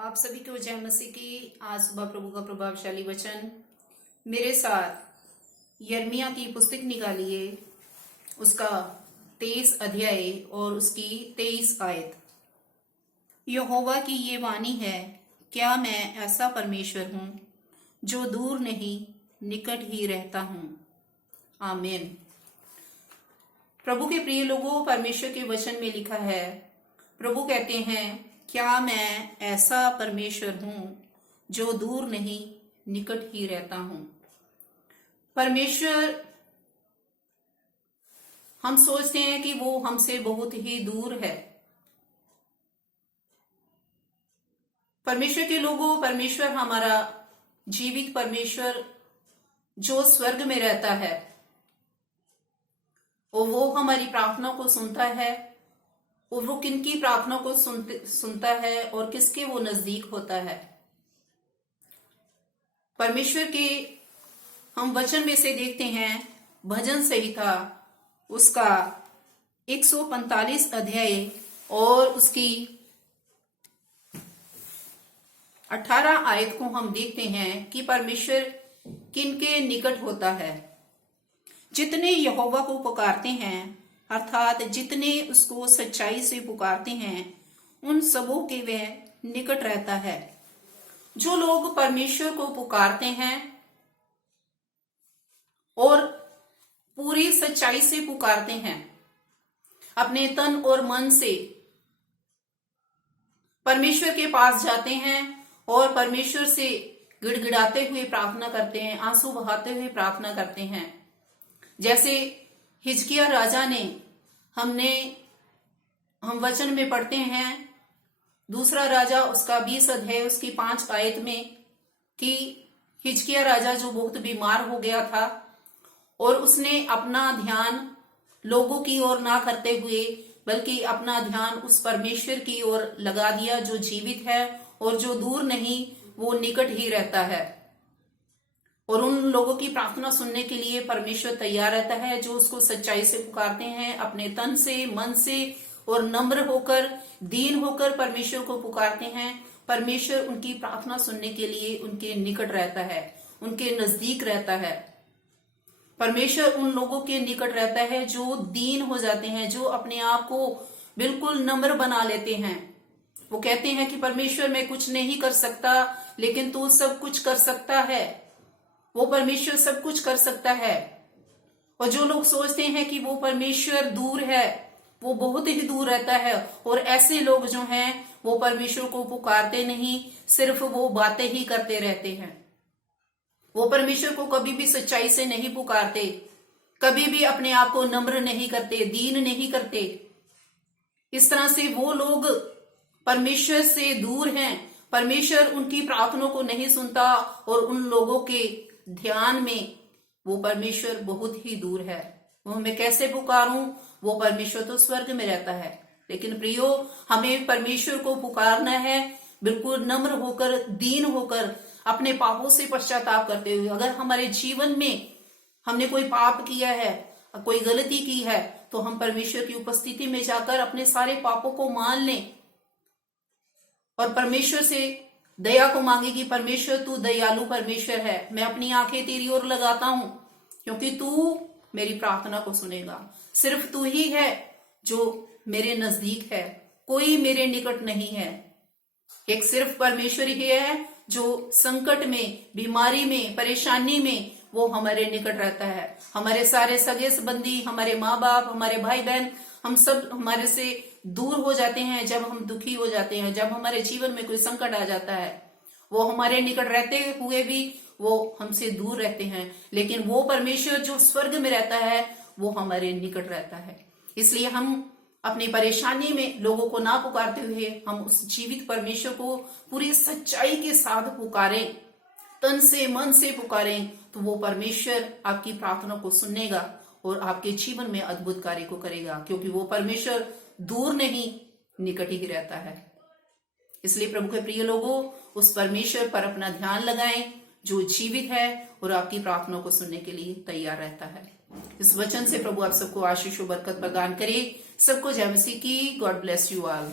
आप सभी को जय मसीह की। आज सुबह प्रभु का प्रभावशाली वचन मेरे साथ यिर्मयाह की पुस्तक निकालिए, उसका 23 अध्याय और उसकी 23 आयत। यहोवा की ये वाणी है, क्या मैं ऐसा परमेश्वर हूँ जो दूर नहीं निकट ही रहता हूँ। आमीन। प्रभु के प्रिय लोगों, परमेश्वर के वचन में लिखा है, प्रभु कहते हैं, क्या मैं ऐसा परमेश्वर हूं जो दूर नहीं निकट ही रहता हूं। परमेश्वर, हम सोचते हैं कि वो हमसे बहुत ही दूर है। परमेश्वर के लोगों, परमेश्वर हमारा जीवित परमेश्वर जो स्वर्ग में रहता है, और वो हमारी प्रार्थना को सुनता है, और वो किनकी प्रार्थना को सुनता है और किसके वो नजदीक होता है। परमेश्वर के हम वचन में से देखते हैं, भजन संहिता उसका 145 अध्याय और उसकी 18 आयत को हम देखते हैं कि परमेश्वर किनके निकट होता है। जितने यहोवा को पुकारते हैं, अर्थात जितने उसको सच्चाई से पुकारते हैं, उन सबों के वह निकट रहता है। जो लोग परमेश्वर को पुकारते हैं और पूरी सच्चाई से पुकारते हैं, अपने तन और मन से परमेश्वर के पास जाते हैं और परमेश्वर से गिड़गिड़ाते हुए प्रार्थना करते हैं, आंसू बहाते हुए प्रार्थना करते हैं। जैसे हिजकिय्याह राजा ने, हम वचन में पढ़ते हैं, दूसरा राजा उसका 20 अध्याय उसकी 5 आयत में, कि हिजकिय्याह राजा जो बहुत बीमार हो गया था और उसने अपना ध्यान लोगों की ओर ना करते हुए बल्कि अपना ध्यान उस परमेश्वर की ओर लगा दिया जो जीवित है और जो दूर नहीं, वो निकट ही रहता है। और उन लोगों की प्रार्थना सुनने के लिए परमेश्वर तैयार रहता है जो उसको सच्चाई से पुकारते हैं, अपने तन से, मन से और नम्र होकर, दीन होकर परमेश्वर को पुकारते हैं। परमेश्वर उनकी प्रार्थना सुनने के लिए उनके निकट रहता है, उनके नजदीक रहता है। परमेश्वर उन लोगों के निकट रहता है जो दीन हो जाते हैं, जो अपने आप को बिल्कुल नम्र बना लेते हैं। वो कहते हैं कि परमेश्वर मैं कुछ नहीं कर सकता, लेकिन तू सब कुछ कर सकता है। वो परमेश्वर सब कुछ कर सकता है। और जो लोग सोचते हैं कि वो परमेश्वर दूर है, वो बहुत ही दूर रहता है। और ऐसे लोग जो हैं, वो परमेश्वर को पुकारते नहीं, सिर्फ वो बातें ही करते रहते हैं। वो परमेश्वर को कभी भी सच्चाई से नहीं पुकारते, कभी भी अपने आप को नम्र नहीं करते, दीन नहीं करते। इस तरह से वो लोग परमेश्वर से दूर हैं। परमेश्वर उनकी प्रार्थना को नहीं सुनता और उन लोगों के ध्यान में वो परमेश्वर बहुत ही दूर है। वो मैं कैसे पुकारूं? वो परमेश्वर तो स्वर्ग में रहता है। लेकिन प्रियो, हमें परमेश्वर को पुकारना है बिल्कुल नम्र होकर, दीन होकर, अपने पापों से पश्चाताप करते हुए। अगर हमारे जीवन में हमने कोई पाप किया है, कोई गलती की है, तो हम परमेश्वर की उपस्थिति में जाकर अपने सारे पापों को मान लें और परमेश्वर से दया को मांगे कि परमेश्वर तू दयालु परमेश्वर है, मैं अपनी आंखें तेरी ओर लगाता हूं क्योंकि तू मेरी प्रार्थना को सुनेगा। सिर्फ तू ही है जो मेरे नजदीक है, कोई मेरे निकट नहीं है। एक सिर्फ परमेश्वर ही है जो संकट में, बीमारी में, परेशानी में वो हमारे निकट रहता है। हमारे सारे सगे संबंधी, हमारे माँ बाप, हमारे भाई बहन, हम सब हमारे से दूर हो जाते हैं जब हम दुखी हो जाते हैं, जब हमारे जीवन में कोई संकट आ जाता है। वो हमारे निकट रहते हुए भी वो हमसे दूर रहते हैं। लेकिन वो परमेश्वर जो स्वर्ग में रहता है, वो हमारे निकट रहता है। इसलिए हम अपनी परेशानी में लोगों को ना पुकारते हुए हम उस जीवित परमेश्वर को पूरी सच्चाई के साथ पुकारें, तन से, मन से पुकारें, तो वो परमेश्वर आपकी प्रार्थना को सुनेगा और आपके जीवन में अद्भुत कार्य को करेगा, क्योंकि वो परमेश्वर दूर नहीं, निकट ही रहता है। इसलिए प्रभु के प्रिय लोगों, उस परमेश्वर पर अपना ध्यान लगाएं जो जीवित है और आपकी प्रार्थना को सुनने के लिए तैयार रहता है। इस वचन से प्रभु आप सबको आशीष और बरकत प्रदान करे। सबको जय मसीह की। God bless you all.